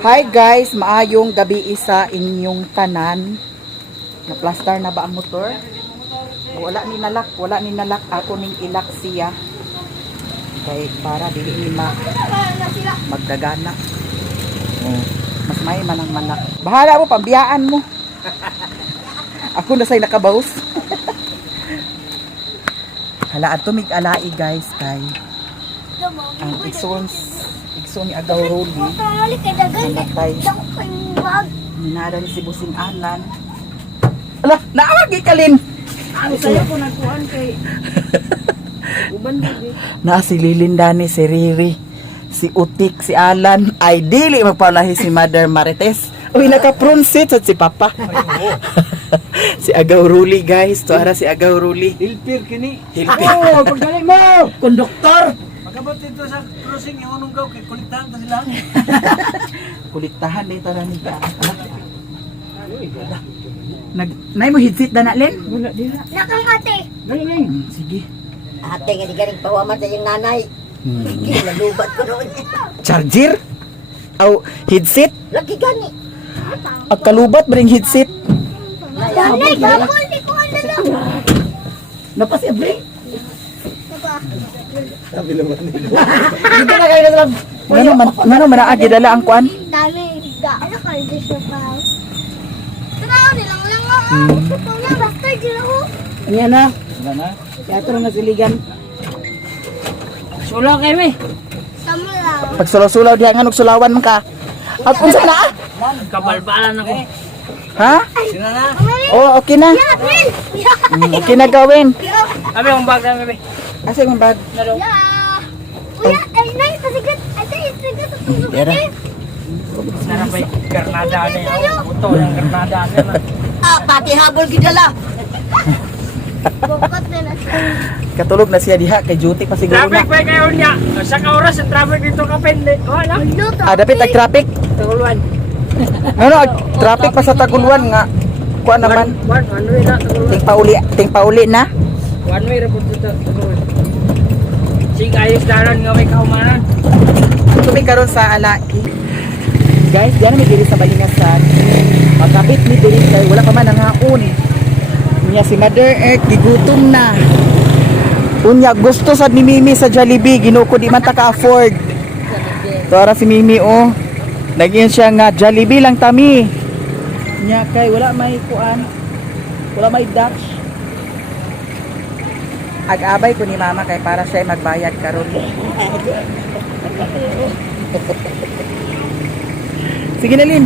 Hi guys, maayong gabi isa inyong tanan. Na-plaster na ba ang motor? Wala ni nalak, ako ning ilak siya. Kay para dili ni magdagana. Mas may manang malak. Bahala mo, pambiyaan mo. Ako na say nakabaws. Hala ato mig alai guys kay ang igsoon ni Agaw Roli. Namatay. Ninada ni si Busing Alan. Ala, naawag ikalin. Ang sayo ko nagkuhan kay uban din. Na si Lilindani, si Riri, si Utik, si Alan, ay dili magpalahi si Mother Marites. Uy, naka-front-seat at si Papa. Si Agaw Ruli, guys. Tuara si Agaw Ruli. Hilpir kini. Hilpir. Oh, pagdali mo. Konduktor! Pagkabot dito sa crossing yung unong gaw kay kuliktahan ta sila. Kuliktahan din tara ni Nay mo headset na Len? Wala dira. Nakang ate. Galing. Sige. Ate nga di galing pawaman sa yung nanay. Nalubat ko noon. Charger? Aw, headset? Lagi gani. Ang kalubat ba ring headset? Nanay, gapol di ko ano lang. Napas every? Sabi naman nila. Dito na kayo na lang. Ngano man agi dala ang kuan? Dami, higa. Ano ka, hindi siya pa. Tanaw nilang lang ako. Kung na, basta dyan ako. Ano na? Wala na. Teatro na siligan. Sulaw kayo eh. Tama lang. Pag sulaw-sulaw diha nga sulawan man ka. At unsa na? Kabalbalan ako. Ha? Sina na. Oh, okay na. April! Okay na gawin. Abi ang bag na bebe. Asa yung bag? Nalo. Yeah! Kuya, ay, nay, pasigat. Ate, pasigat. Dera. Narapay karnada na yun. Uto yung karnada na. Ah, pati habol gidala. Bukot na na siya. Katulog na siya diha kay duty pa siguro Traffic na. pa kayo niya. Sa oras ang traffic dito ka pende. Wala. Dapit ag traffic. Taguluan. Ano ag traffic pa sa Taguluan nga. Kuan naman. One way na Taguluan. Ting pauli na. One way ra po dito Taguluan. Sige ayos dalan nga may kaumanan. Tumi karon sa Alai. Guys, diyan mi diri sa Balingasan. Magkapit ni diri kay wala pa man nangaon. Nya si Mother Earth gigutom na. Unya gusto sad ni Mimi sa Jollibee, ginuko di man ta ka-afford. Tara si Mimi oh. Lagyan siya nga Jollibee lang tami. Nya kay wala may kuan. Wala may Dutch. Ag-abay ko ni Mama kay para siya magbayad karon. Sige na Lin.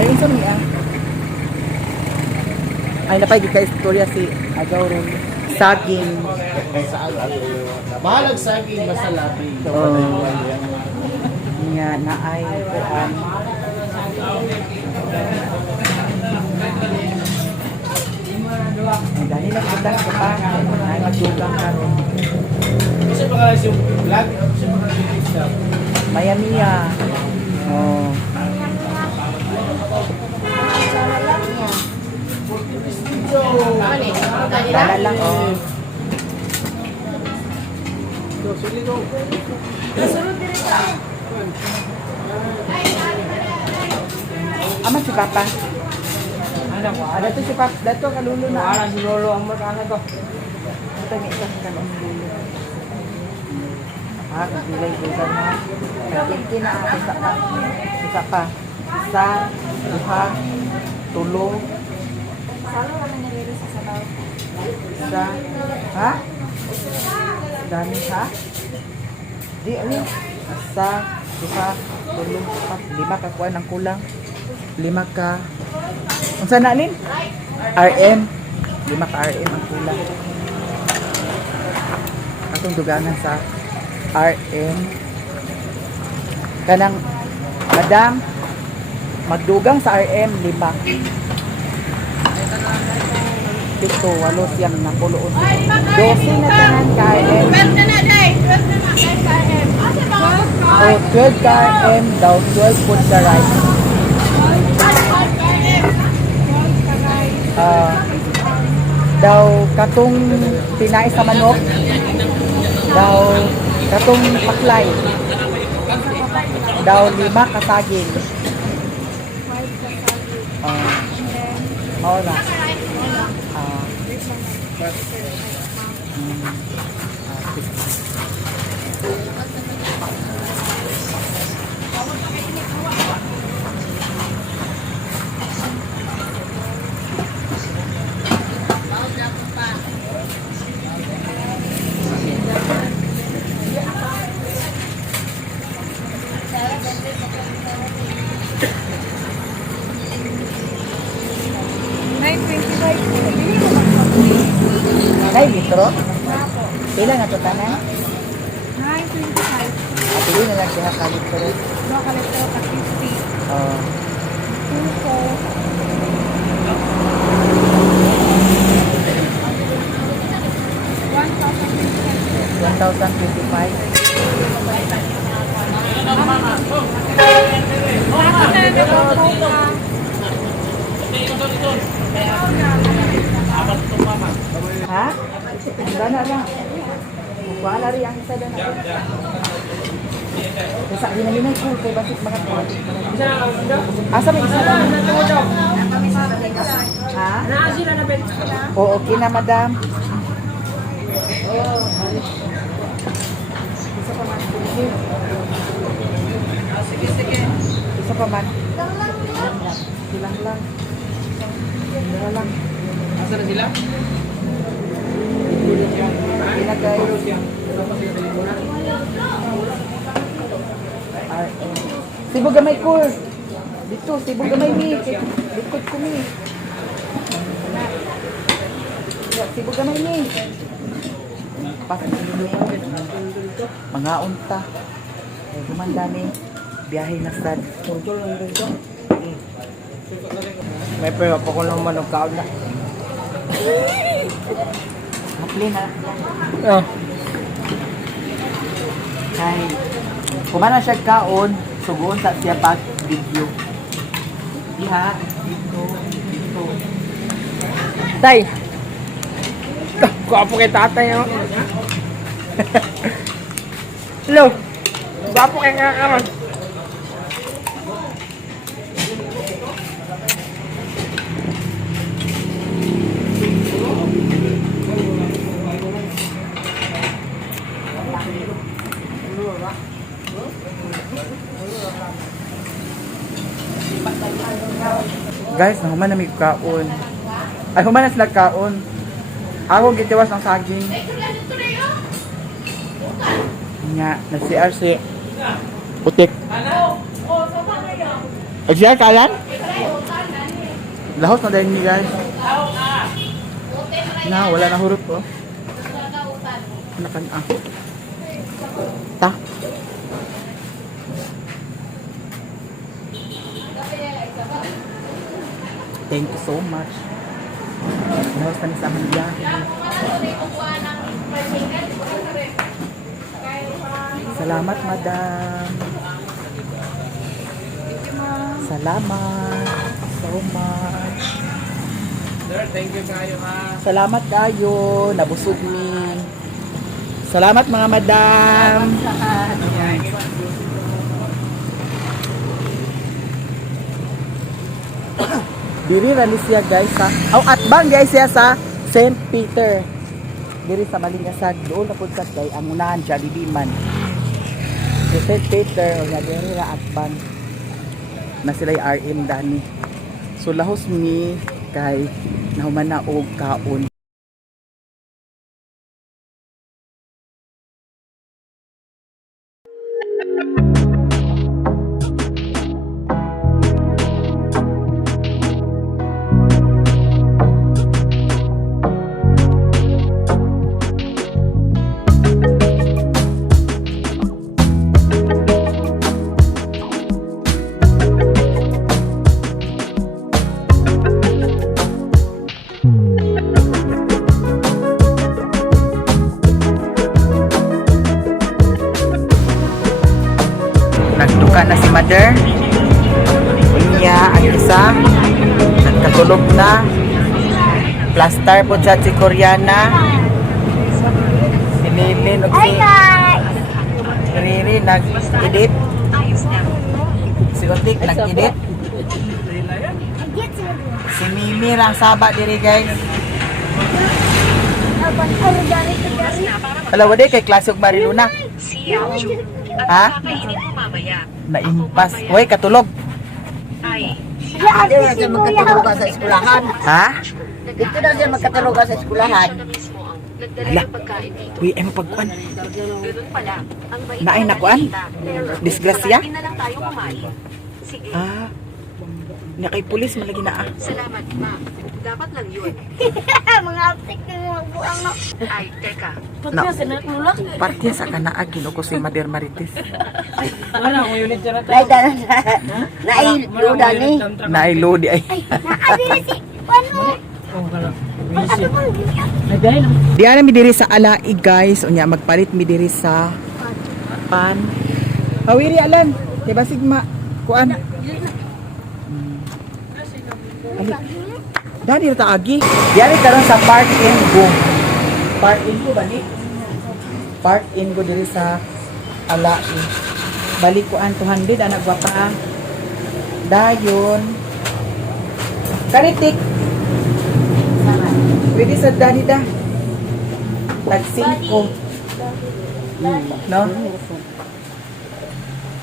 Ayun sa niya. Ay napay ka istorya si Agaw Roli. Saging. Bahalag saging basta labi. Nga naay kuan. Ay dali na kita sa pa. Ay magdugang karon. Kasi baka yung vlog, kasi baka yung stuff. Mayamiya. Oh. Dala lang oh. Ama si Papa. Ano ko? Ada tu si Papa, dato kalulo na. Wala si lolo ang magkano ko. Ito ni isa sa kanong lulo. Ah, kasilay ko sa na. Kakinti na ako sa pa. Isa pa. Isa, duha, tulo. Isa. Ha? Dami ha? Di, ano? Isa, duha, tulo, apat, lima ka kuha ng kulang. Lima ka. Kung saan na, Lin? RM. Lima ka RM ang kulang. Atong dugangan sa RM. Kanang, madam, magdugang sa RM, lima. Pito, walo siyang napuloon. 12 na tanan ka RM. O, 12 ka RM daw, 12 food ka rice. Daw, katong pinay sa manok. Daw, katong paklay. daw 5 kasaging. White kasagi. Ah, And then, mao na. wala. Ah, This one. mm, ah, Hindi mo magpapuli. Nay litro? Wala po. Pila na to tanan? 9.25. Ah, pili na lang siya ka litro. No, kalito ka 50. Ah, 2 1,025. 1,025. Ha? Dana lang. Wala rin ang isa dana. Kasi hinahinay ko kay basit mga kulit. Asa may isa lang? Ha? Oo, okay na madam. Isa pa man. Isa pa man. Silang lang. Dala lang. Asa na sila? Okay na guys. Sibo gamay ko. Dito, sibo gamay mi. Likod ko mi. Sibo gamay mi. Mga unta. Gumanda ni. Biyahe na sad. May pero pa ko lang manugkaon na. Hapli na. Oh. Kay kumana siya kaon, sugon sa siya pag video. Diha, dito, dito. Tay. Gwapo kay tatay oh. Hello. Gwapo kay kakaron. Guys, nahuman na may kaon. Ay, human na sila kaon. Ako gitiwas ng saging. Nga, nag-CR si Putik. Nag-CR kalan? Lahos na dahil ni guys. Na, wala na hurot ko. Nakan ah. Ta. Thank you so much. Lahos na ni sa aming biyahe. Salamat, madam. Salamat so much. Sir, thank you kayo ha. Salamat kayo. Nabusog ni. Salamat mga madam. Diri ra ni siya guys sa. Atbang guys siya sa St. Peter. Diri sa Malingasag doon na pud sa kay ang unahan Jollibee man. Si St. Peter o nga diri ra atbang. Na sila RM dani. So lahos mi kay nahuman na og kaon. Nagduka na si mother. Unya ang isa nagkatulog na. Plaster po siya si Koreana. Si Lilin o si Hi guys! Riri nag-edit. Erotic, nag-edit. Get sila dun. Si Mimi rang saba diri guys. Abang organic to gari. Wala wala kay klase og Mariluna. Ha? Naimpas. Uy, katulog. Yeah, Hindi na siya magkatulog sa eskulahan. Ha? Dito na siya magkatulog sa eskulahan. Hala. Uy, ay mapagkuan. Naay nakuan? Disgrasya? Ah. Na kay pulis malagi na ah. Salamat, ma. Dapat lang yun. mga aptik ng mga buang no. Ay, teka. Na, partiya sa kanaag ginuko si Mader Marites. Wala akong unit dyan na Naida na siya. Nailuda ni. Nailo di ay. Naadili si Pano. Oh, wala. Ano bang ganyan? Nagdahil lang. Di ana mi diri sa Alai guys, unya magpalit mi diri sa pan. Kawiri alan, kay basig ma kuan. Ali. Dani ta agi. Diari karon sa Park in Go. Park in Go ba ni? Park in Go diri sa Alai. Balik ko an 200 anak gwapa. Dayon. Kanitik. Pwede sa dani da. Tag 5. No?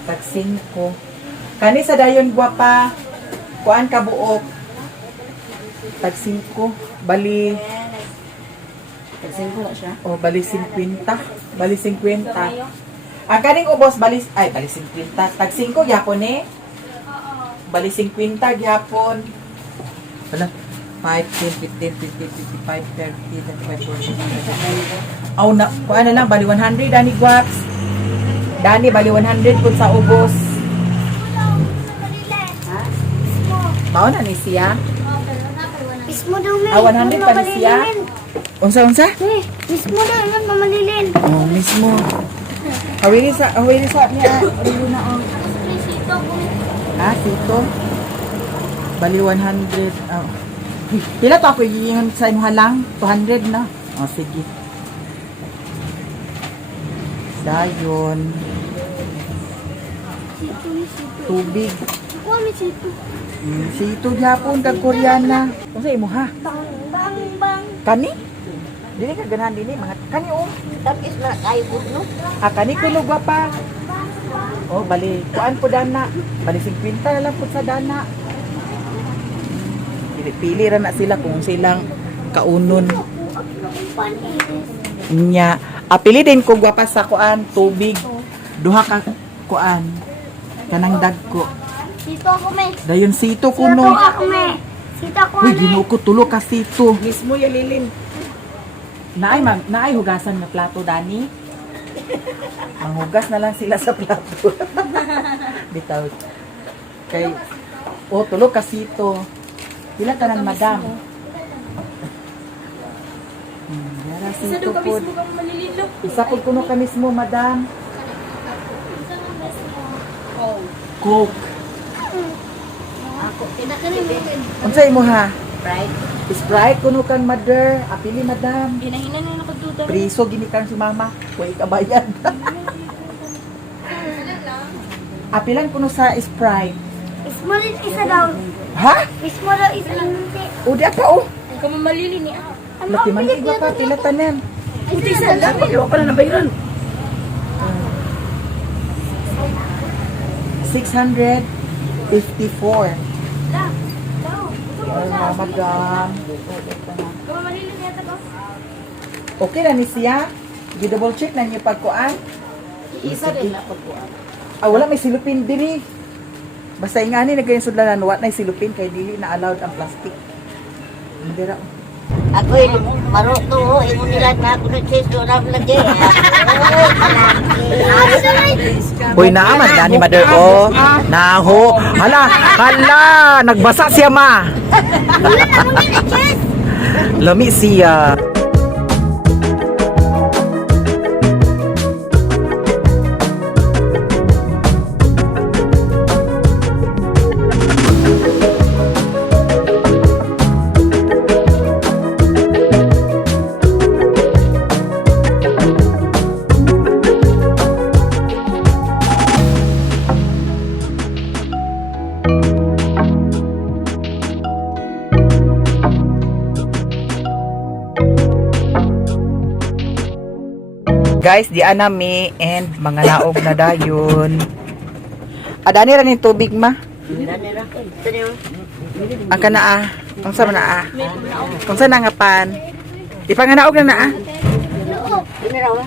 Tag 5. Kani sa dayon gwapa. Kuan ka buok. Tag 5. Bali. Tag 5 na siya. O bali 50. Bali 50. Ang kaning ubos bali 50. Tag 5 gyapon eh. Bali 50 gyapon. Wala. 5, 10, 15, 20, 25, 30, 35, 40. Aw na, kuan na lang bali 100 Dani Guaps. Dani bali 100 pud sa ubos. Mao na ni siya. Mismo daw may. Ah, 100 pa ni siya? Unsa? Mismo daw yan mamalilin. Oh, mismo. Hawili sa niya. Rilo na oh. Sito ko. Ah, sito. Bali 100. Oh. Pila to ako yung sa imuha lang? 200 na. Oh, sige. Dayon. Tubig. Ako may sito. Sito gyapon kag Koreana. Unsa imuha? Bang bang bang. Kani? Dili ka ganahan dinhi mga kani oh. Tapos na kayo no? Ah, kani kulog pa. Oh, bali. Kuan po dana. Bali 50 na lang po sa dana. Pili ra na sila kung silang kaunon. Nya, apili din ko gwapa sa kuan tubig. Duha ka kuan. Kanang dagko. Sito ako may. Dayon sito Sito kuno. ako may. Sito ako Uy, may. ginuko tulo ka sito. Mismo ya lilin. Naay hugasan nga plato dani. Manghugas na lang sila sa plato. Bitaw. Kay tulo ka sito. Pila tanan madam? Yara sito po. Isa po kuno ka mismo, madam. Coke. Ako, pinakalitin. Unsa imo ha? Right? Sprite kuno kan mother. Apili madam. Hinahinan na nakatuta. Priso gini kan si mama. Kuy kabayan. Apilan kuno sa Sprite. Mismo rin isa daw. Ha? Mismo daw isa hindi. O di pa oh. Ikaw mamalili niya. Laki man iba pa pila tanan. Hindi isa lang. Ayaw pa na nabayaran. 654. Daw. Daw. Ay, madam. Ikaw mamalili niya ito. Okay na ni siya. Double check na niyo pagkuan. Isa din na pagkuhan. Ah, wala may silupin diri. Basta ingani na ganyan sudlanan, wat na silupin kay dili na allowed ang plastic. Hindi ra. Ako maroto ho, imo nila na ako na chesto na lagi. Hoy naaman gani mother oh. Naho. Hala, nagbasa siya ma. Lami siya. Guys, di anami and mga laog na dayon. Adani ra ning tubig ma. Nira ko. Ito niyo. Ang kana unsa man na unsa na nga pan? Ipanganaog na na Ini raw.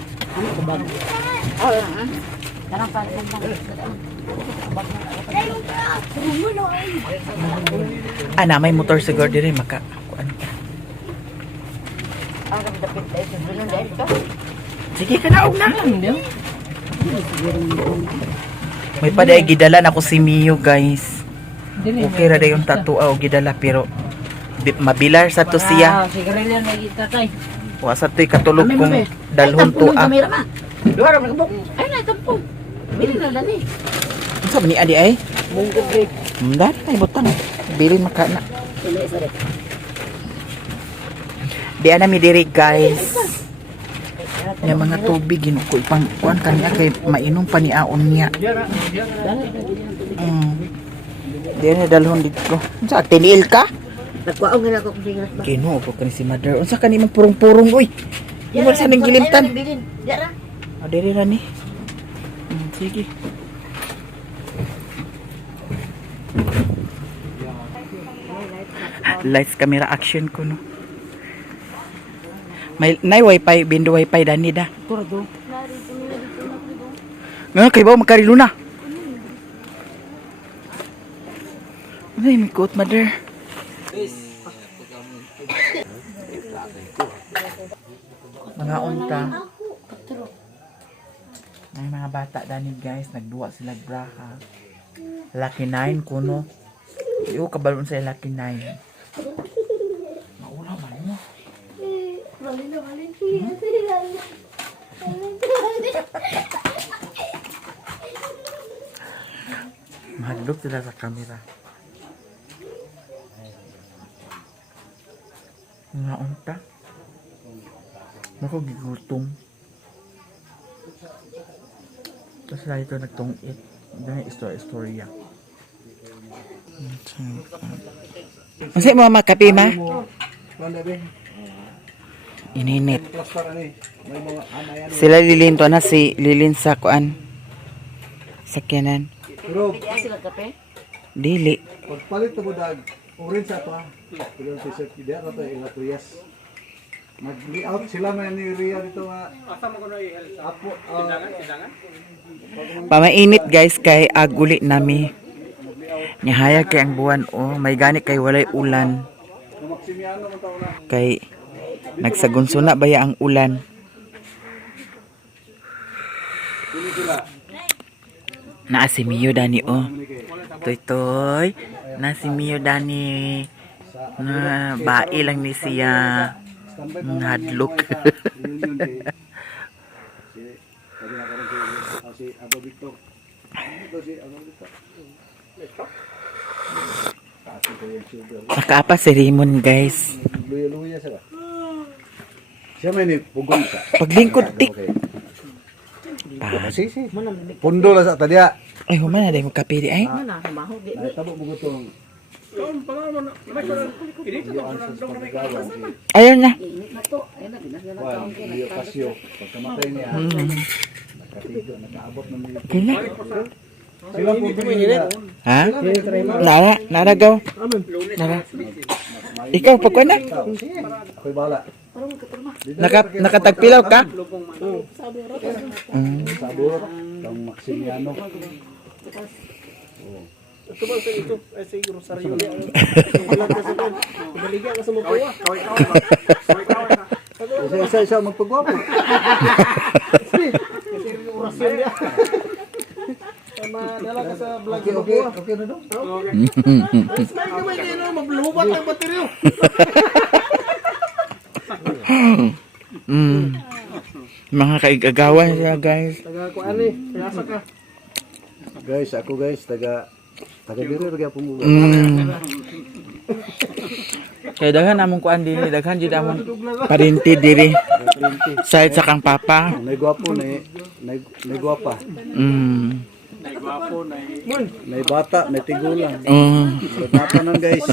Ana may motor siguro dire maka kuan. Ang dapit ay sunod dahil ka. Sige kanaog na. May paday gidala na ko si Mio guys. Okay ra dayon tattoo gidala pero mabilar sa to siya. Sigarilyo na kita tay. Wa sa to'y katulog kong dalhon to Dua ra magabok. Ay na tampo. Bili na dani. Unsa ba ni adi ay? Munggo break. Mdan ay butang. Bilin makana. Di ana mi diri guys. Yung mga tubig ginuko ipang kuan kanya kay mainom pa ni aon niya. Di na dalhon dito. Unsa tinil ka? Nagkuaw nga ako kung singat ba. Ginoo po kani si mother. Unsa kani mong purong-purong oy? Di mo sa ning gilimtan. Dara. O diri ra ni. Sige. Lights camera action ko no. May nay wifi bindo wifi dani da. Turdo. Nga kay ba makarilo na. Ay, may coat mother. Mga unta. May mga bata dani guys, nagduwa sila braha. Lucky 9 kuno. Iyo kabalon sa Lucky 9. Maula man mo. Mahadlok sila sa camera. Mga unta. Ako gigutom. Tapos na ito nagtungit. Dahil istorya. Masaya mo makape ma? Ininit. Sila Lilin to na si Lilin sa kuan. Sakyanan. Pero, Sila kape. Dili. pagpalit mo dag, orange sa pa. Pero t-shirt, hindi na ito, ilang tuyas. Mag-layout sila man ni Ria dito nga. Apo, Pamainit guys kay aguli nami. Nihaya kay ang buwan may gani kay walay ulan. Maksimiano mo tao na. Kay nagsagunsuna baya ang ulan. Naa si Mio Dani Toy. Na si Mio Dani. Na bae lang ni siya. Hadlok. Si Abo Victor. Ito si Abo Victor. Nakaapa si Raymond guys. Luya-luya siya ba? Siya may ni pugong siya. Paglingkod tik. Si. Pundo lang sa tadya. Ay humana day mo kape di ay. Ay, tabo mo gutong. Ayun na. Juan, Leo Casio. Pagkamatay niya. Nakatigo, nakaabot ng mga. Okay na. Sila po pinila. Ha? Nara gaw. Nara. Ikaw pagkuan na. Ako'y bala. Nakatagpilaw ka? Sabor, ang Maximiano. Isa magpagwapo. Okay na daw. Maglubat ng bateryo. Mga kaigagawan siya guys. Guys, ako guys, taga diri ra gyapon mo. Kaya daghan namong kuan diri, daghan jud among parinti diri. Side sa kang papa. Nay gwapo nay gwapa. Nay bata, nay tigulang. Natanan guys.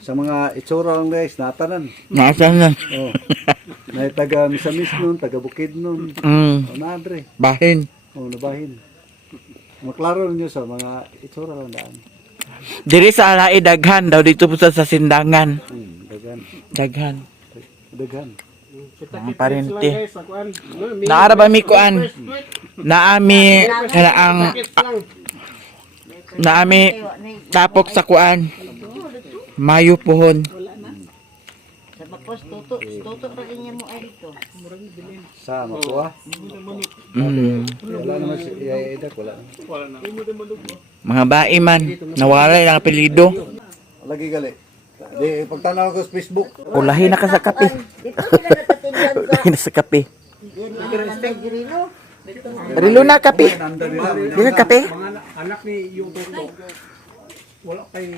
Sa mga itsura lang guys, natanan. Nasa na. Oh. Na taga Misamis nun, taga Bukid nun. O nadre. Bahin. O nabahin. Maklaro ninyo sa mga itsura lang daan. Diri sa alai daghan daw dito po sa sindangan. Dagan. Daghan. Dagan. Ang parente. Naara ba mi kuan? Naami kanaang naami tapok sa kuan. Mayo pohon. Sa bakos, tuto ra niya mo ay dito. Sa makuha. Wala naman si Idak, wala. Mga bae man, nawala ang apelyido. Lagi gali. Di pagtanaw ko sa Facebook. Ulahi na ka sa kape. Dito sila natatindan sa Ulahi na sa kape. Girino. Rilo na kape. Nanda nila. Di ka kape? Anak ni yung toto. Wala kay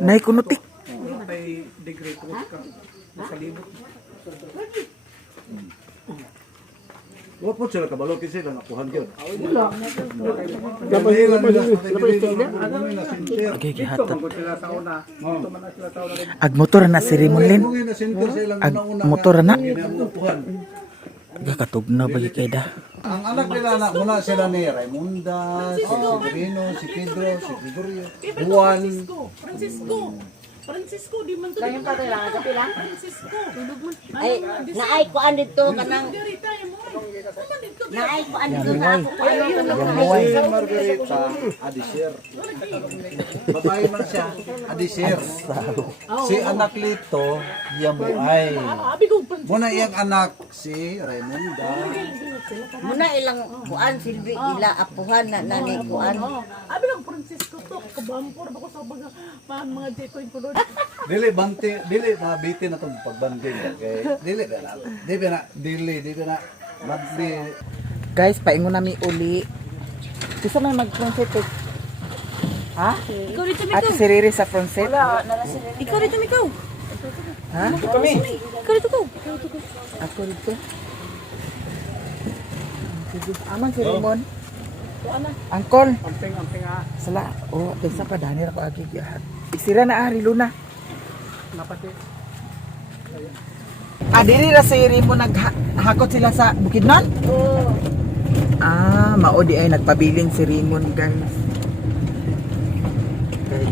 Nay kunutik. wala kay degree ko ka. Makalibot. Wala po sila kabalo kasi lang nakuhan yun. Okay, gihatag. Ag motor na si Rimonlin. Ag motor na. Gakatog na ba kay da? Ang anak nila na muna sila ni Raimunda, si Severino, si Pedro, si Gregorio, Juan. Francisco, di man to. Kayong kailangan sa pila? Francisco. Ay, naay ko an dito kanang naay ko an dito sa ako ko ano kanang Si Margarita, Adisir. Babae man siya, Adisir. Si anak Lito, Yamuay. Muna iyang anak, si Raimunda. muna ilang kuan silbi ila apuhan na nani kuan. Abi lang Francisco to. Kabampor ba ko sa mga jekoy ko doon. Dili bante, dili mabiti na tong pagbanding. Okay? Dili na. Magdi. Guys, paingon nami uli. Gusto man mag-concert eh. Ha? Ikaw dito, At si Riri sa concert. Ikaw dito, Mikaw. Ha? Ikaw dito ko. Ako dito. Sige, aman si Rimon. Angkol. Amping nga Sala. Oh, desa pa dani ra ko agi gihat. Isira na ari Luna. napati. Diri ra si Rimon naghakot sila sa Bukidnon? Oo. Mao di ay nagpabiling si Rimon, guys. Okay.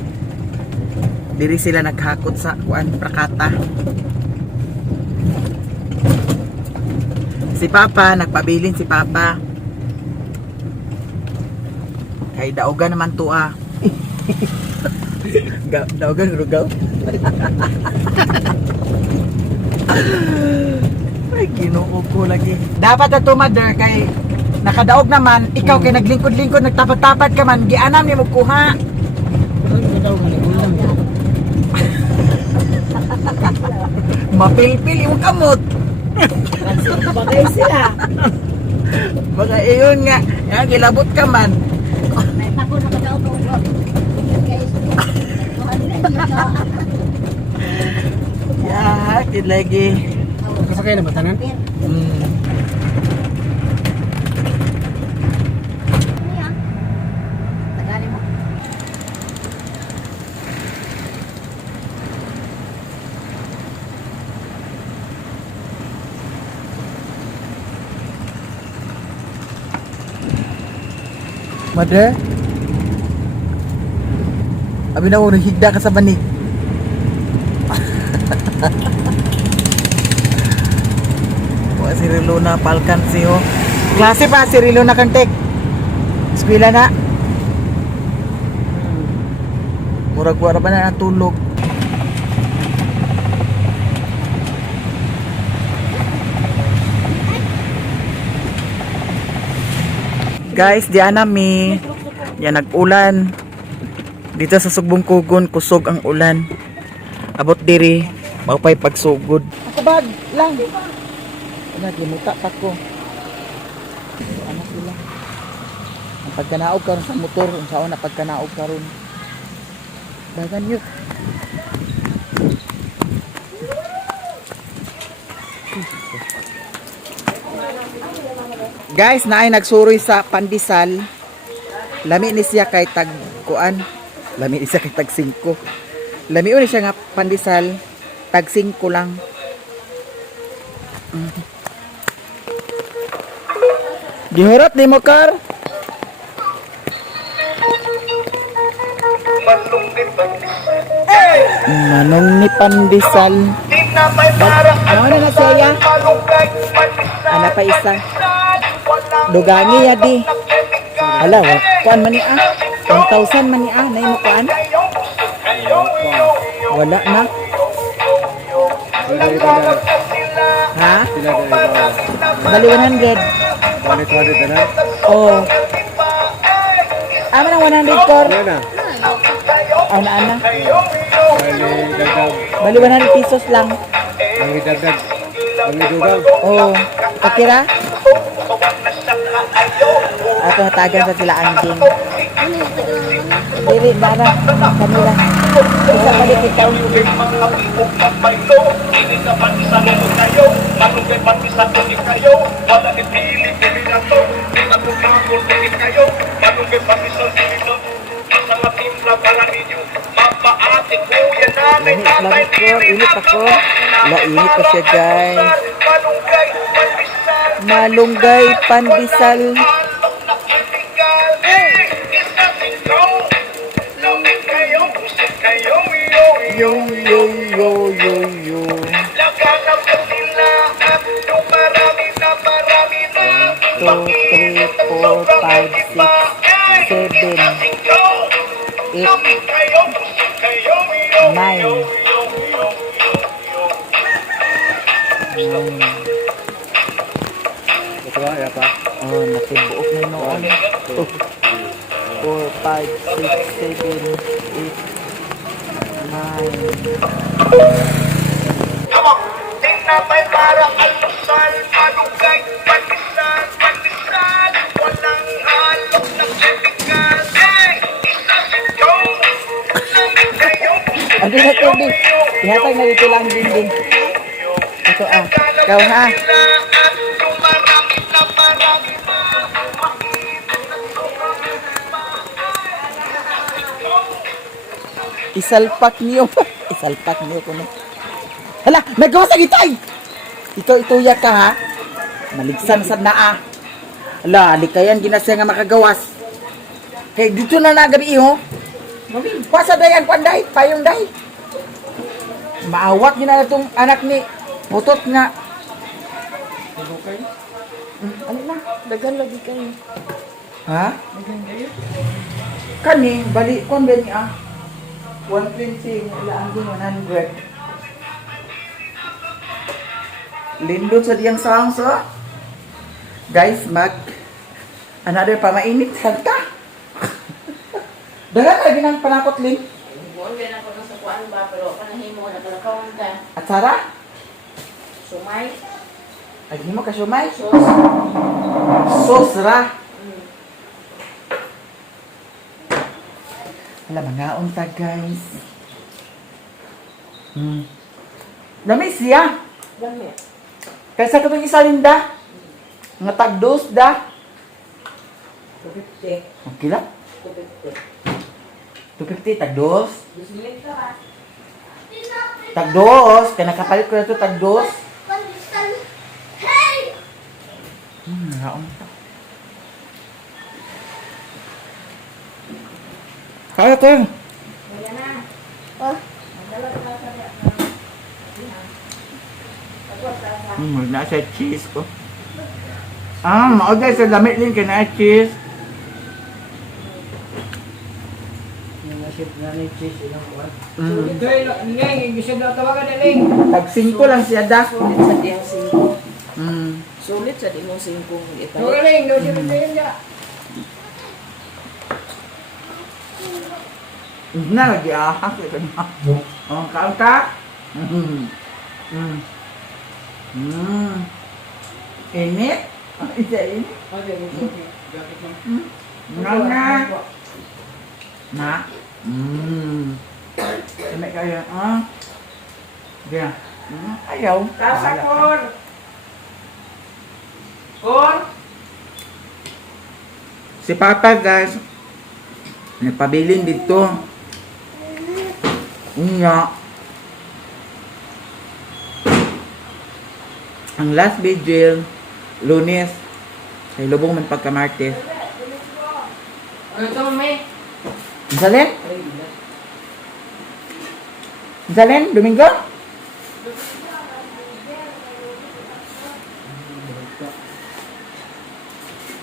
Diri sila naghakot sa kuan Prakata. Si Papa, nagpabilin si Papa. Kay daogan naman to daogan rugaw. Ay, kinuog ko lagi. Dapat na to, mother, kay nakadaog naman, ikaw kay naglingkod-lingkod, nagtapat-tapat ka man, gianam ni mo kuha. Mapilpil yung kamot. Bagay sila. Baka iyon nga, gilabot ka man. May pako na kadaw ko. Guys. Yakit lagi. Kasakay na ba tanan? Tagali mo. Mother? Abi na unang higda ka sa banig. Wa si Rilo na palkan siyo. Klase pa si Rilo na kantek. Eskwela na. Murag wala ba na natulog. Guys, diyan nami. Yan nag-ulan. Dito sa Sugbong Kugon, kusog ang ulan. Abot diri, maupay pagsugod. Ako bag lang. Ano, gimuta pa ko. Ano sila? Ang pagkanaog karon sa motor, ang saan na pagkanaog karon. Dagan yun. Guys, naay nagsuroy sa pandesal. Lami ni siya kay tag kuan. Lami ni siya kay tag 5. Lami ni siya nga pandesal tag 5 lang. Gihurot ni mo, Kar? Manong ni Pandesal. Ano na siya? Ano pa isa? Dugangi ya di. Hala, kuan man ni 1,000 man ni nay mo kuan? Wala na. Ha? Bali 100. Balik na. Oh. Ama ng 100 kor. Ana. Bali 100 pesos lang. Ang idagdag. Ang idugang. Oh. Kakira? Ato natagan sa sila anjing. Dili, dara. Kanila. Isa balik ikaw. Init ako. Init pa siya, guys. Malunggay pandesal. Yo. 2, 3, 4, 5, 6, 7, 8, 9. Ito ba? Iya pa? Oh, nakibuok na yun noon. 4, 5, 6, 7, 8, 9. Tinapay para almusal, malunggay, pandesal, walang halok ng chemical. Hey, isa sito, lamig kayo, Ano na ito, Di? Ihatag na dito lang din. Ito Ikaw ha. dumarami na marami. Isalpak niyo ko na. Hala, nagawa sa gitay! Ituya ka ha. Maligsan sa naa. Hala, di kayan ginasya nga makagawas. Kaya dito na nagabi iho. Pasa day ang panday, payong day. Maawat yun na itong anak ni Putot nga. Ano na? Dagan lagi kayo. Ha? Kani, balik ko ba niya? 120, ilaan din 100. Lindot sa diyang songs, oh. Guys, another pamainit, santa. Dagan lagi ng panakot, Lin. Buwan na ako sa kuan ba, pero panahimo na kalakawan ka. At Sara, Sumay, ay mo ka sumay. sos, Sos ra. Wala, mga unta, guys. Lami siya. dami. Kaysa ka itong isa, Linda. Nga tagdos, da. 250. Okay lang. 250. 250, tagdos. Bismillah ka ba? Tagdos. Kaya nakapalit ko na ito, tagdos. Pandesal. Hey! Mga unta. Kaya ito. Wala na. Oh, Magdala ka sa diya. Nasa cheese ko. Maugay sa damit din kaya na cheese. Dahil, ngay, gusto na tawagan na Ling. Tag 5 lang siya da. Sulit sa diyang singko. Mm. Sulit sa diyang singko. Tawagan Ling, daw siya rin niya. Na lagi ahas ito na. Kaon ka? Init? Isa init? Nga. Na? Samay kayo. Diyan. Ayaw. Tasa kon. Kon. Si Papa, guys, nagpabilin dito. Unya. Ang last vigil, Lunes, kay lubong man pagka Martes. Ito, may. Salen? Salen, Domingo?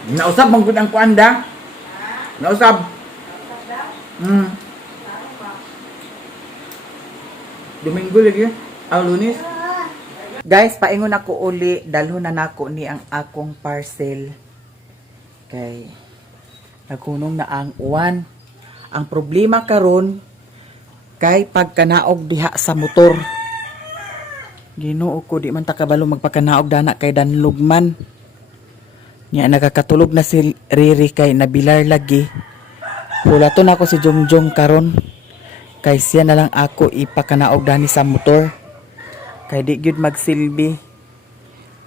Nausap mong gud ang kuanda. Nausap. Domingo lagi. Lunes. Guys, paingon ako uli, dalhon na nako ni ang akong parcel. Kay nagkunong na ang uwan. Ang problema karon kay pagkanaog diha sa motor. Ginoo ko di man ta kabalo magpakanaog dana kay danlog man. Nya nakakatulog na si Riri kay nabilar lagi. Hulaton ako si Jongjong karon. Kay siya na lang ako ipakanaog dani sa motor. Kay di gyud magsilbi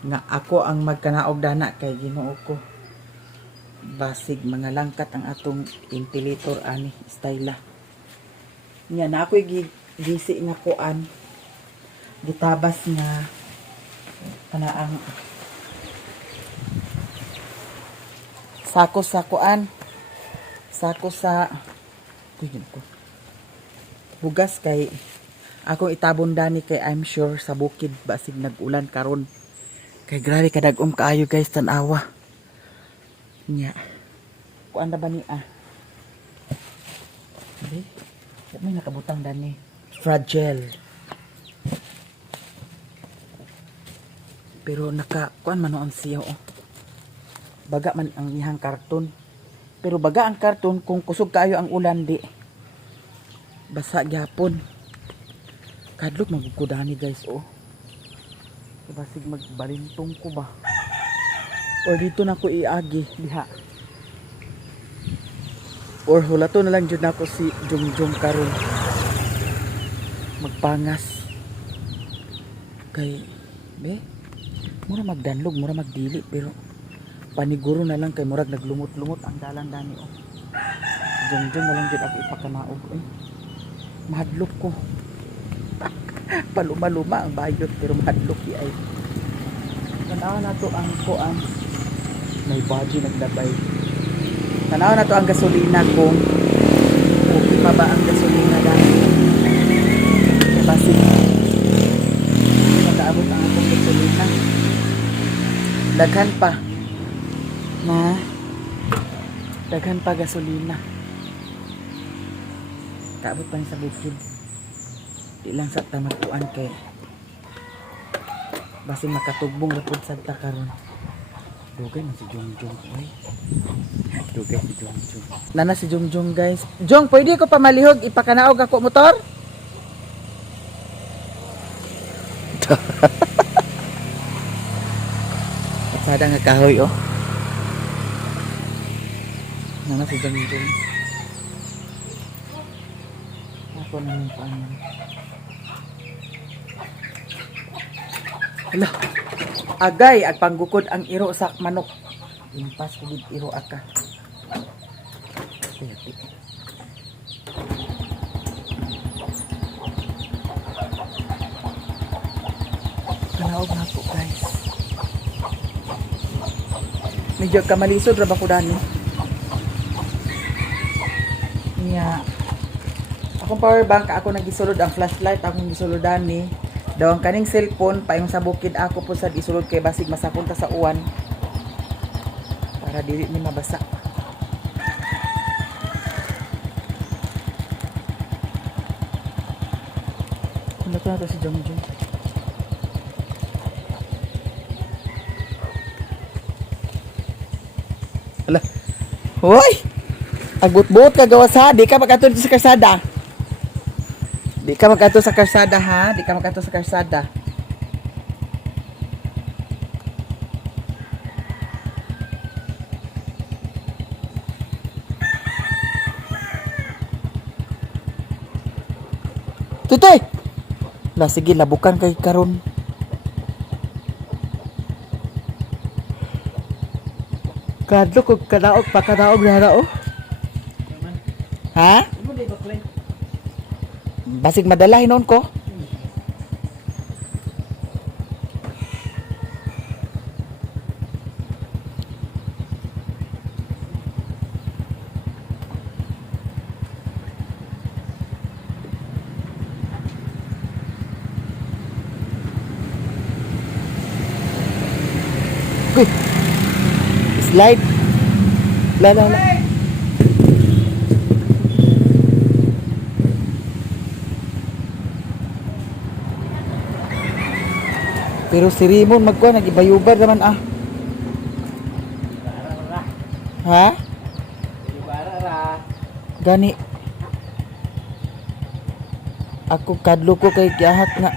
nga ako ang magkanaog dana kay Ginoo ko. Basig mga langkat ang atong ventilator ani styla. Nya na ako gisi nga kuan. Gitabas nga kanaang sako sa kuan. Sako sa tingin ko. Bugas kay ako itabon dani kay I'm sure sa bukid basig nag-ulan karon. Kay grabe kadagom kaayo guys tan-awa. Nya. Kuan na ba ni Abi. May nakabutang dani. Fragile. Pero kuan man noon siya Baga man ang ihang karton. Pero baga ang karton kung kusog kaayo ang ulan di. Basa gyapon. Kadlok magkudani guys Basig magbalintong ko ba. Or dito na ko iagi diha. Or hulato na lang jud nako si Jongjong karon. Magpangas. Kay mura magdanlog, mura magdili pero paniguro na lang kay murag naglumot-lumot ang dalan dani Jongjong na lang jud ako ipakanaog Mahadlok ko. Paluma-luma ang bayot pero mahadlok ay. Tanaw na to ang kuan. May body naglabay. Tanaw na to ang gasolina kung okay pa ba ang gasolina dahil. Kasi nakaabot ang akong gasolina. Daghan pa. Daghan pa gasolina. Kaabot pa sa bukid. Di lang sa tamakuan kay basi makatugbong lapod sa takaron. Dugay na si Jongjong. Dugay si Jongjong. Nana si Jongjong guys. Jong, pwede ko pa malihog ipakanaog ako motor? Sada nga kahoy Nana si Jongjong. Ako na yung paano. Hala, agay agpanggukod ang iro sa manok. Impas ko gid iro aka. Kanaog na po guys. Medyo kamalisod ra ba ko dani? Niya. Akong power bank ako nagisulod ang flashlight akong gisulod dani. Daw ang kaning cellphone paayong sa bukid ako po sa isulod kay basig masapunta sa uwan para dili ni mabasa. Kuno na to si Jongjong. Hala. Hoy! Agbut-but ka gawas ha, di ka makatud sa karsada. Di ka mag-ato sa karsada ha? Di ka mag-ato sa karsada. Tutoy! La, sige, labukan kay karon. Kadlo kog kadaog, pakadaog na Ha? Basig madala hinon ko. Slide. La. Pero si Rimon magkuha, nag-ibayubar naman ah. Ha? Gani. Ako kadlo ko kay kiahat nga.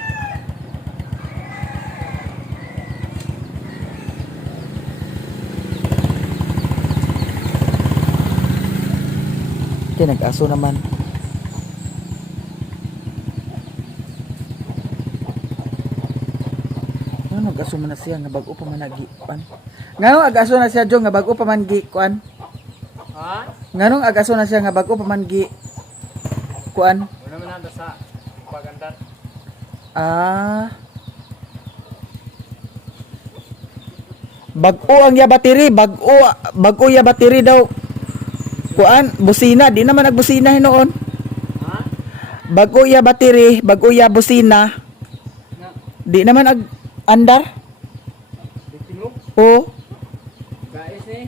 Kaya nag-aso naman. Ano nag-aso man na siya nga bago pa man nag-ipan? Nganong ag-aso na siya Jong nga bago pa man gi-kuan? Ha? Nganong ag-aso na siya nga bago pa man gi-kuan? Wala man nanda sa pagandar. Ah. Bago ang ya battery, bago ya battery daw. Kuan, busina, di naman nagbusina noon. Ha? Bago ya battery, bago ya busina. Di naman andar. Bitingo. O, Guys eh.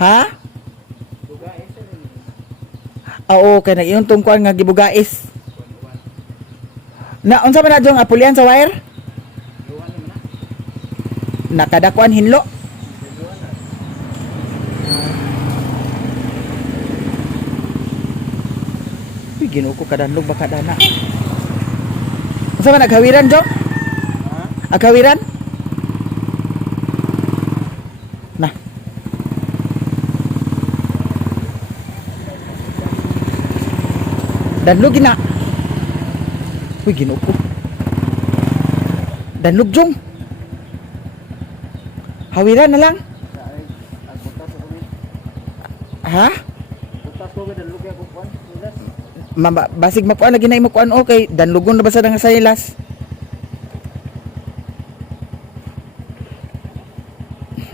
ha? Guys eh. Oo, kay nag-iyon tong kuan nga gibugais. Na unsa man na Jong apulian sa wire? Luwan naman na. Nakadakuan hinlo. Uy, Ginoo ko kadanlog baka dana. Unsa man naghawiran Jong? Aghawiran? Na. Danlog gina. Uy, Ginoo ko. Danlog Jong. Hawiran na lang. Ha? Butas ko ga dalog ako kuan. Basig makuan lagi na imo kuan okay. Danlugon na ba sa nga saylas?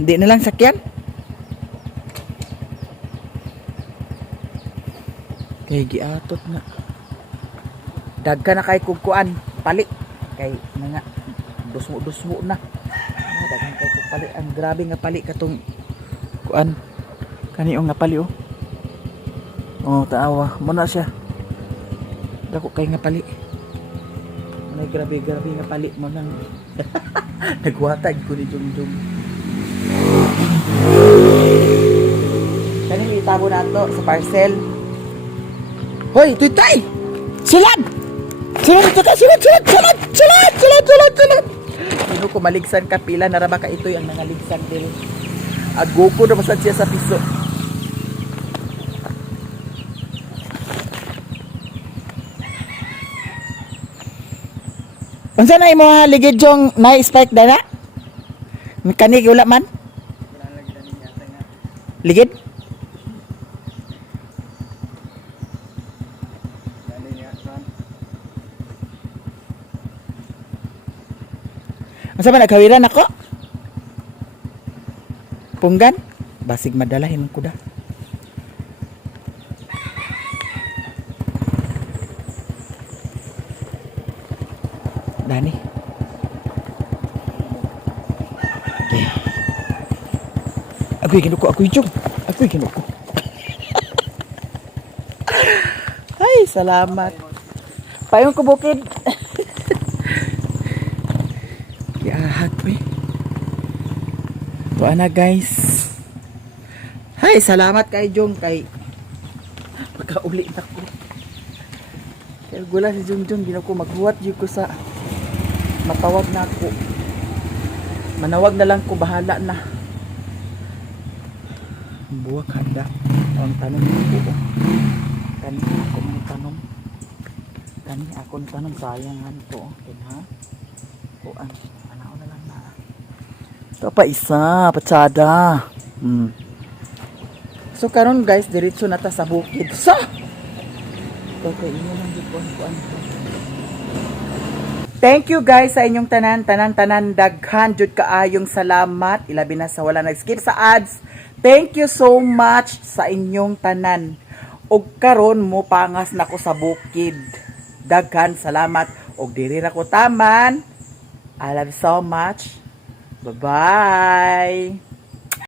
Di na lang sakyan. Kay giatot na. Dagka na kay kukuan, pali. Kay nga dusmo na. Daghan kay pali, ang grabe nga pali katong kuan. Kaniong nga pali oh. Oh, taawa mo na siya. Dako kay nga pali. May grabe nga pali mo nang nagwatag ko ni Jungjung. Kani itabo na to sa parcel. Hoy, tuytay! Sulad! Sulad! Ano ko maligsan ka pila na raba ka ito'y ang nangaligsan dil. Agoko na masad siya sa piso. Unsa na imo ligid Jong na spike dana? Mekanik wala man? Ligid? Unsa man naghawiran ako? Punggan? Basig madalahin ko da. Dani. Okay. Agoy ginuko, Jong. Agoy ginuko. Ay, salamat. Payong ko bukid. Yahat ko eh. Tuwa na guys. Ay, salamat kay Jong kay pagkauli na ko. Kaya gula si Jong ginako maghuwat yun ko sa matawag na ako. Manawag na lang ko, bahala na. Buwak handa. Ang tanong ko. Kani ako ng tanong. Kani ako ng tanong. Sayangan ko. Ha? Kuan. Ano na lang na. Ito pa isa. Patsada. So karon guys, diretso na ta sa bukid. So! Okay, inyo lang dito. Kuan. Thank you guys sa inyong tanan daghan jud kaayong salamat, ilabi na sa wala nag-skip sa ads. Thank you so much sa inyong tanan. Og karon mo pangas nako sa bukid. Daghan salamat og diri ra ko taman. I love you so much. Bye-bye.